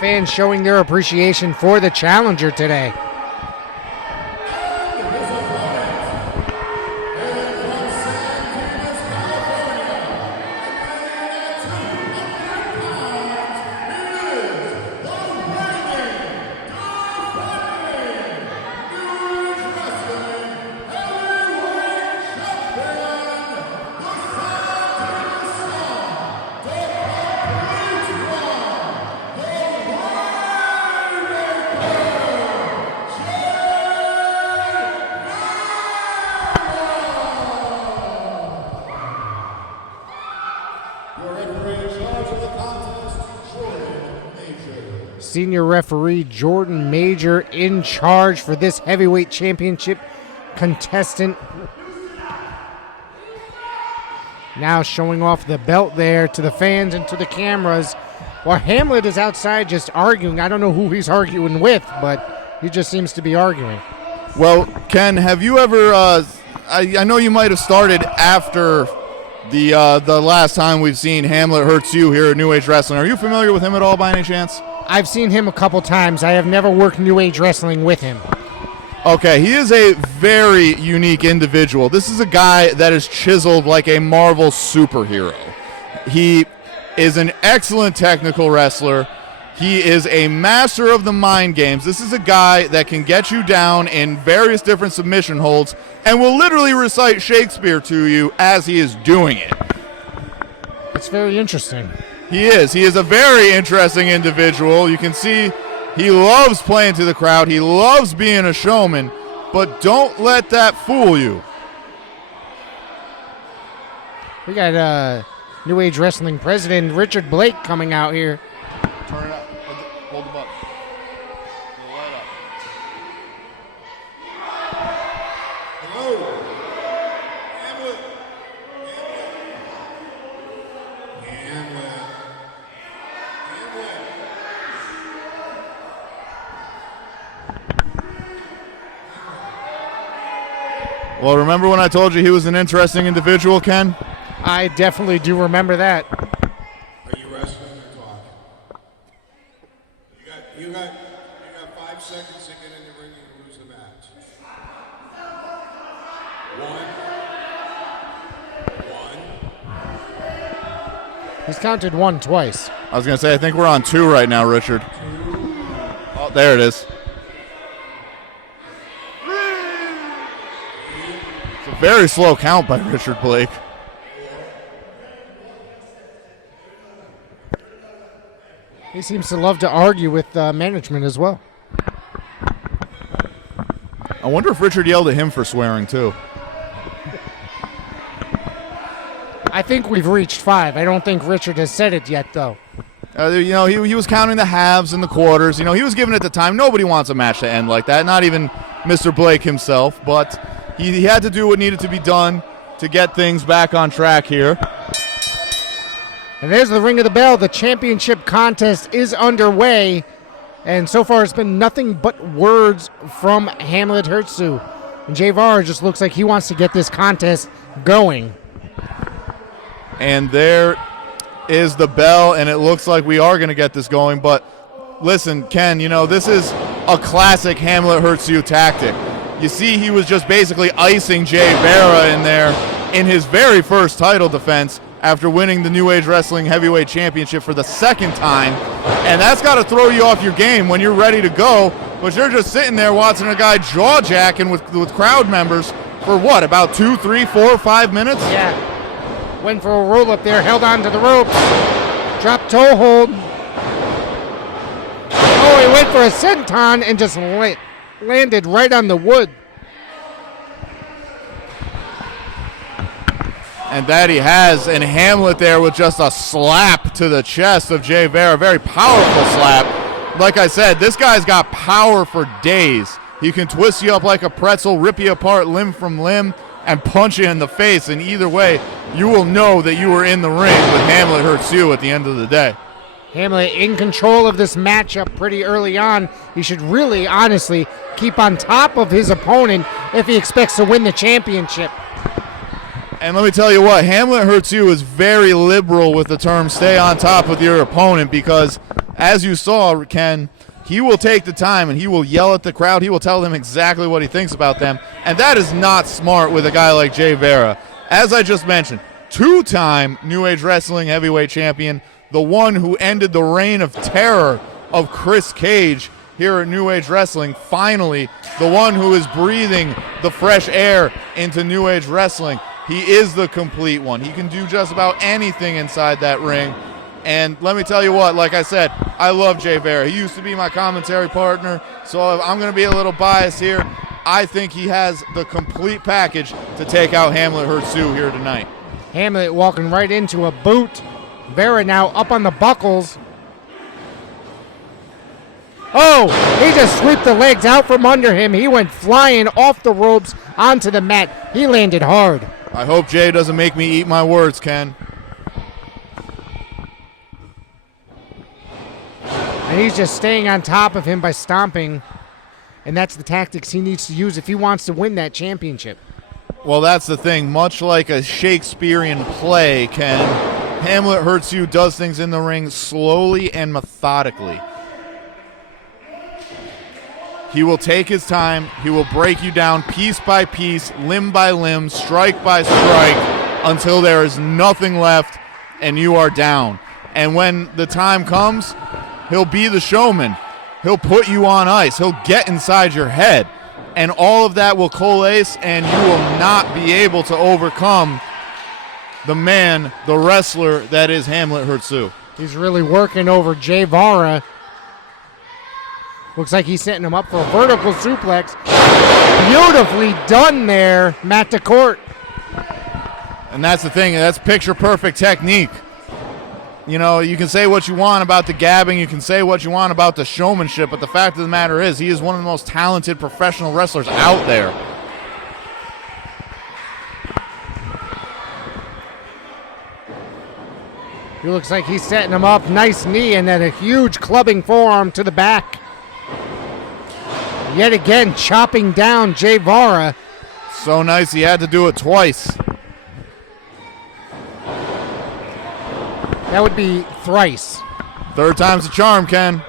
Fans showing their appreciation for the challenger today. Senior referee Jordan Major in charge for this heavyweight championship contestant. Now showing off the belt there to the fans and to the cameras, while Hamlet is outside just arguing. I don't know who he's arguing with, but he just seems to be arguing. Well, Ken, have you ever, I know you might have started after the last time we've seen Hamlet Hurtssue here at New Age Wrestling. Are you familiar with him at all by any chance? I've seen him a couple times. I have never worked New Age Wrestling with him. Okay, he is a very unique individual. This is a guy that is chiseled like a Marvel superhero. He is an excellent technical wrestler. He is a master of the mind games. This is a guy that can get you down in various different submission holds and will literally recite Shakespeare to you as he is doing it. It's very interesting. He is. He is a very interesting individual. You can see he loves playing to the crowd. He loves being a showman, but don't let that fool you. We got New Age Wrestling President Richard Blake coming out here. Turn it up. Hold the button. The light up. Hello. Hamlet. Well, remember when I told you he was an interesting individual, Ken? I definitely do remember that. Are you wrestling or talking? You got 5 seconds to get in the ring and lose the match. One. He's counted one twice. I was going to say, I think we're on 2 right now, Richard. Oh, there it is. It's a very slow count by Richard Blake. He seems to love to argue with management as well. I wonder if Richard yelled at him for swearing, too. I think we've reached 5. I don't think Richard has said it yet, though. He was counting the halves and the quarters. He was giving it the time. Nobody wants a match to end like that, not even Mr. Blake himself. But he had to do what needed to be done to get things back on track here. And there's the ring of the bell. The championship contest is underway. And so far it's been nothing but words from Hamlet Hurtssue. And Vara just looks like he wants to get this contest going. And there is the bell, and it looks like we are going to get this going. But listen, Ken, this is a classic Hamlet Hurtssue tactic. You see, he was just basically icing Vara in there in his very first title defense after winning the New Age Wrestling Heavyweight Championship for the second time. And that's got to throw you off your game when you're ready to go, but you're just sitting there watching a guy jaw-jacking with crowd members for what, about 2, 3, 4, 5 minutes? Yeah. Went for a roll-up there, held on to the ropes. Drop toe hold. Oh, he went for a senton and just landed right on the wood. And that he has. And Hamlet there with just a slap to the chest of Jay Vara. Very powerful slap. Like I said, this guy's got power for days. He can twist you up like a pretzel, rip you apart limb from limb, and punch you in the face. And either way, you will know that you were in the ring with Hamlet Hurtssue at the end of the day. Hamlet in control of this matchup pretty early on. He should really, honestly, keep on top of his opponent if he expects to win the championship. And let me tell you what, Hamlet Hurtssue is very liberal with the term stay on top of your opponent because, as you saw, Ken, he will take the time and he will yell at the crowd. He will tell them exactly what he thinks about them. And that is not smart with a guy like Jay Vara. As I just mentioned, two-time New Age Wrestling heavyweight champion, the one who ended the reign of terror of Chris Cage here at New Age Wrestling. Finally, the one who is breathing the fresh air into New Age Wrestling. He is the complete one. He can do just about anything inside that ring. And let me tell you what, like I said, I love Jay Vara. He used to be my commentary partner, so if I'm going to be a little biased here, I think he has the complete package to take out Hamlet Hurtssue here tonight. Hamlet walking right into a boot. Vara now up on the buckles. Oh, he just swept the legs out from under him. He went flying off the ropes onto the mat. He landed hard. I hope Jay doesn't make me eat my words, Ken. And he's just staying on top of him by stomping. And that's the tactics he needs to use if he wants to win that championship. Well, that's the thing. Much like a Shakespearean play, Ken, Hamlet Hurtssue does things in the ring slowly and methodically. He will take his time. He will break you down piece by piece, limb by limb, strike by strike, until there is nothing left and you are down. And when the time comes, he'll be the showman. He'll put you on ice. He'll get inside your head. And all of that will coalesce, and you will not be able to overcome the man, the wrestler that is Hamlet Hurtssue. He's really working over Jay Vara. Looks like he's setting him up for a vertical suplex. Beautifully done there, Matt DeCourt. And that's the thing. That's picture-perfect technique. You know, you can say what you want about the gabbing, you can say what you want about the showmanship, but the fact of the matter is he is one of the most talented professional wrestlers out there. He looks like he's setting him up. Nice knee and then a huge clubbing forearm to the back. Yet again, chopping down Jay Vara. So nice, he had to do it twice. That would be thrice. Third time's a charm, Ken.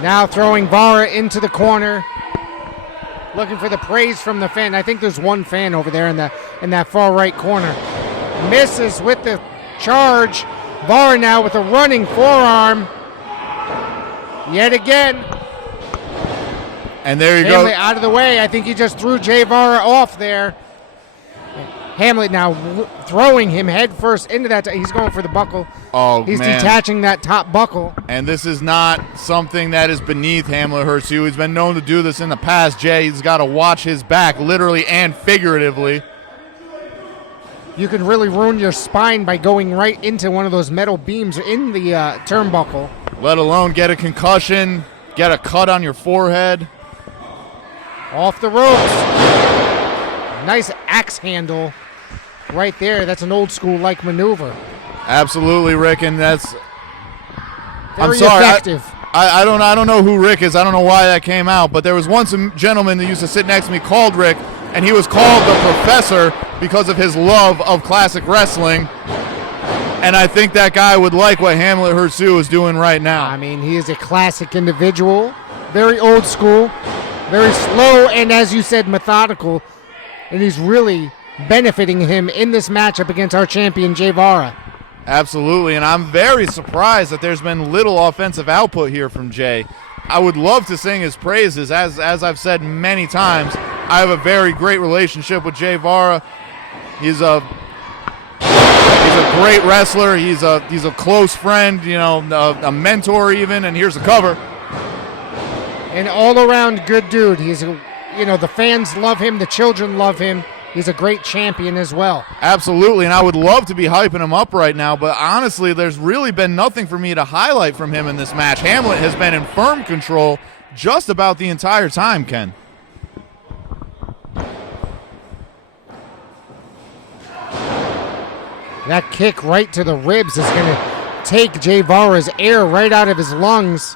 Now throwing Vara into the corner. Looking for the praise from the fan. I think there's one fan over there in that far right corner. Misses with the charge. Vara now with a running forearm. Yet again. And there you Hamlet go. out of the way. I think he just threw Jay Vara off there. Hamlet now throwing him head first into that. He's going for the buckle. Oh, He's man. detaching that top buckle. And this is not something that is beneath Hamlet Hurtssue. He's been known to do this in the past, Jay. He's got to watch his back, literally and figuratively. You can really ruin your spine by going right into one of those metal beams in the turnbuckle. Let alone get a concussion, get a cut on your forehead. Off the ropes. Nice axe handle right there. That's an old school like maneuver. Absolutely, Rick, and that's... Very I'm sorry. effective. I don't know who Rick is. I don't know why that came out, but there was once a gentleman that used to sit next to me called Rick, and he was called the Professor because of his love of classic wrestling. And I think that guy would like what Hamlet Hurtssue is doing right now. I mean, he is a classic individual. Very old school. Very slow and, as you said, methodical. And he's really benefiting him in this matchup against our champion, Jay Vara. Absolutely, and I'm very surprised that there's been little offensive output here from Jay. I would love to sing his praises. As I've said many times, I have a very great relationship with Jay Vara. He's a great wrestler. He's a close friend, you know, a mentor even, and here's the cover. An all-around good dude. He's a the fans love him, the children love him. He's a great champion as well. Absolutely, and I would love to be hyping him up right now, but honestly, there's really been nothing for me to highlight from him in this match. Hamlet has been in firm control just about the entire time, Ken. That kick right to the ribs is going to take Jay Vara's air right out of his lungs.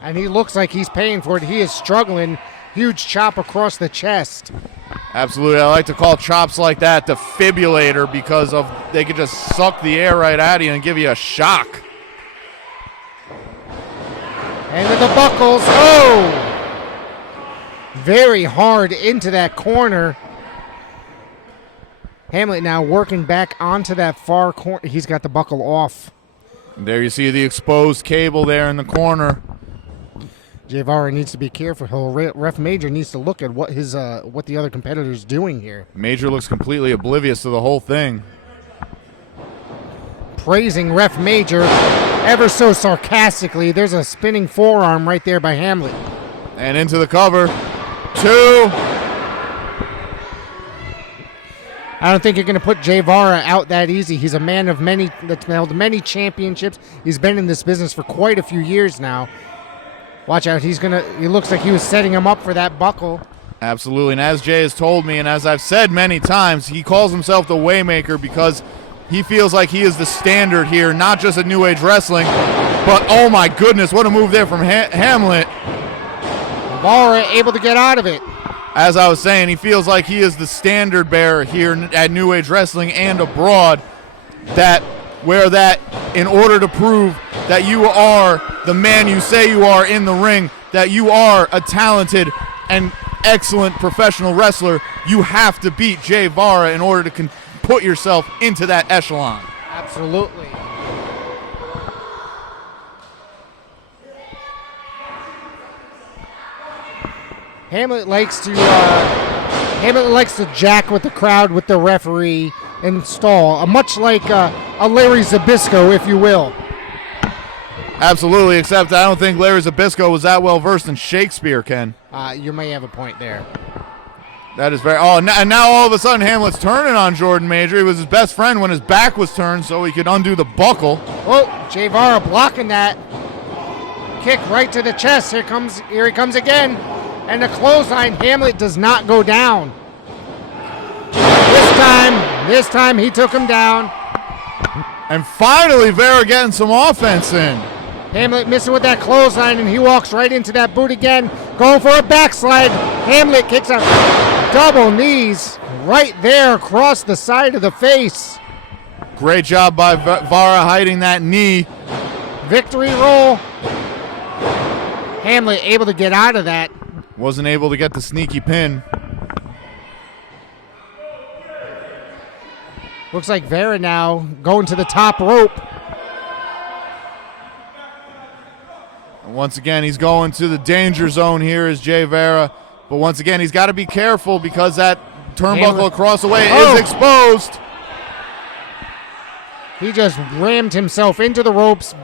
And he looks like he's paying for it. He is struggling. Huge chop across the chest. Absolutely. I like to call chops like that defibrillator because they could just suck the air right out of you and give you a shock. And with the buckles. Oh! Very hard into that corner. Hamlet now working back onto that far corner. He's got the buckle off. And there you see the exposed cable there in the corner. Jay Vara needs to be careful. Ref Major needs to look at what the other competitor's doing here. Major looks completely oblivious to the whole thing. Praising Ref Major ever so sarcastically. There's a spinning forearm right there by Hamlet. And into the cover. 2. I don't think you're going to put Jay Vara out that easy. He's a man of that's held many championships. He's been in this business for quite a few years now. Watch out, he looks like he was setting him up for that buckle. Absolutely, and as Jay has told me, and as I've said many times, he calls himself the Waymaker because he feels like he is the standard here, not just at New Age Wrestling, but oh my goodness, what a move there from Hamlet. Vara able to get out of it. As I was saying, he feels like he is the standard bearer here at New Age Wrestling and abroad, that in order to prove that you are the man you say you are in the ring, that you are a talented and excellent professional wrestler, you have to beat Jay Vara in order to put yourself into that echelon. Absolutely. Hamlet likes to jack with the crowd, with the referee, and stall, much like a Larry Zbyszko, if you will. Absolutely, except I don't think Larry Zbyszko was that well versed in Shakespeare, Ken. You may have a point there. That is very. Oh, and now all of a sudden Hamlet's turning on Jordan Major. He was his best friend when his back was turned, so he could undo the buckle. Oh, Jay Vara blocking that kick right to the chest. Here he comes again, and the clothesline. Hamlet does not go down. This time he took him down. And finally, Vara getting some offense in. Hamlet missing with that clothesline, and he walks right into that boot again, going for a backslide. Hamlet kicks out double knees right there across the side of the face. Great job by Vara hiding that knee. Victory roll. Hamlet able to get out of that. Wasn't able to get the sneaky pin. Looks like Vara now going to the top rope. And once again, he's going to the danger zone here as Jay Vara. But once again, he's got to be careful because that turnbuckle across the way is exposed. He just rammed himself into the ropes,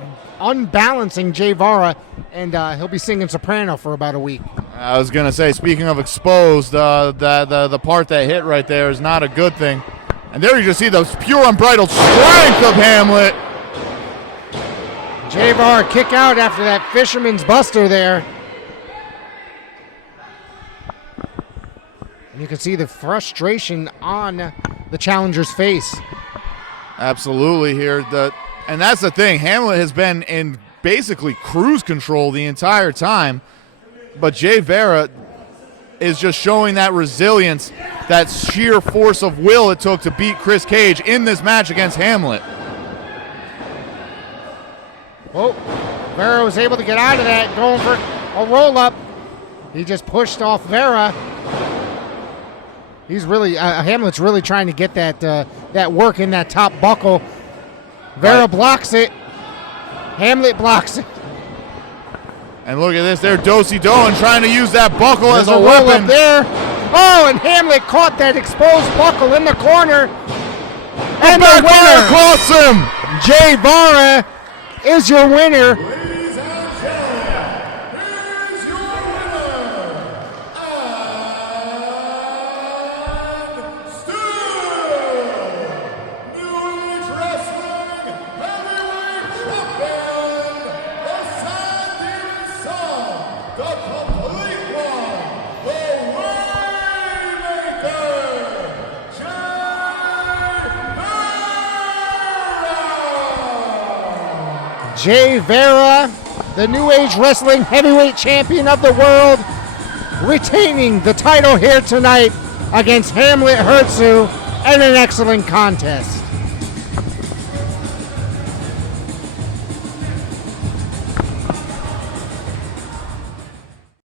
unbalancing Jay Vara, and he'll be singing soprano for about a week. I was going to say, speaking of exposed, the part that hit right there is not a good thing. And there you just see the pure unbridled strength of Hamlet. Jay Vara kick out after that fisherman's buster there. And you can see the frustration on the challenger's face. Absolutely here. And that's the thing. Hamlet has been in basically cruise control the entire time. But Jay Vara is just showing that resilience, that sheer force of will it took to beat Chris Cage in this match against Hamlet. Oh, Vara was able to get out of that, going for a roll-up. He just pushed off Vara. He's really, Hamlet's really trying to get that work in that top buckle. Vara blocks it. Hamlet blocks it. And look at this, they're do-si-doing, trying to use that buckle as a roll weapon. Up there. Oh, and Hamlet caught that exposed buckle in the corner. And the winner costs him. Jay Vara is your winner. Ladies and gentlemen, here's your winner, Jay Vara, the New Age Wrestling Heavyweight Champion of the world, retaining the title here tonight against Hamlet Hurtssue in an excellent contest.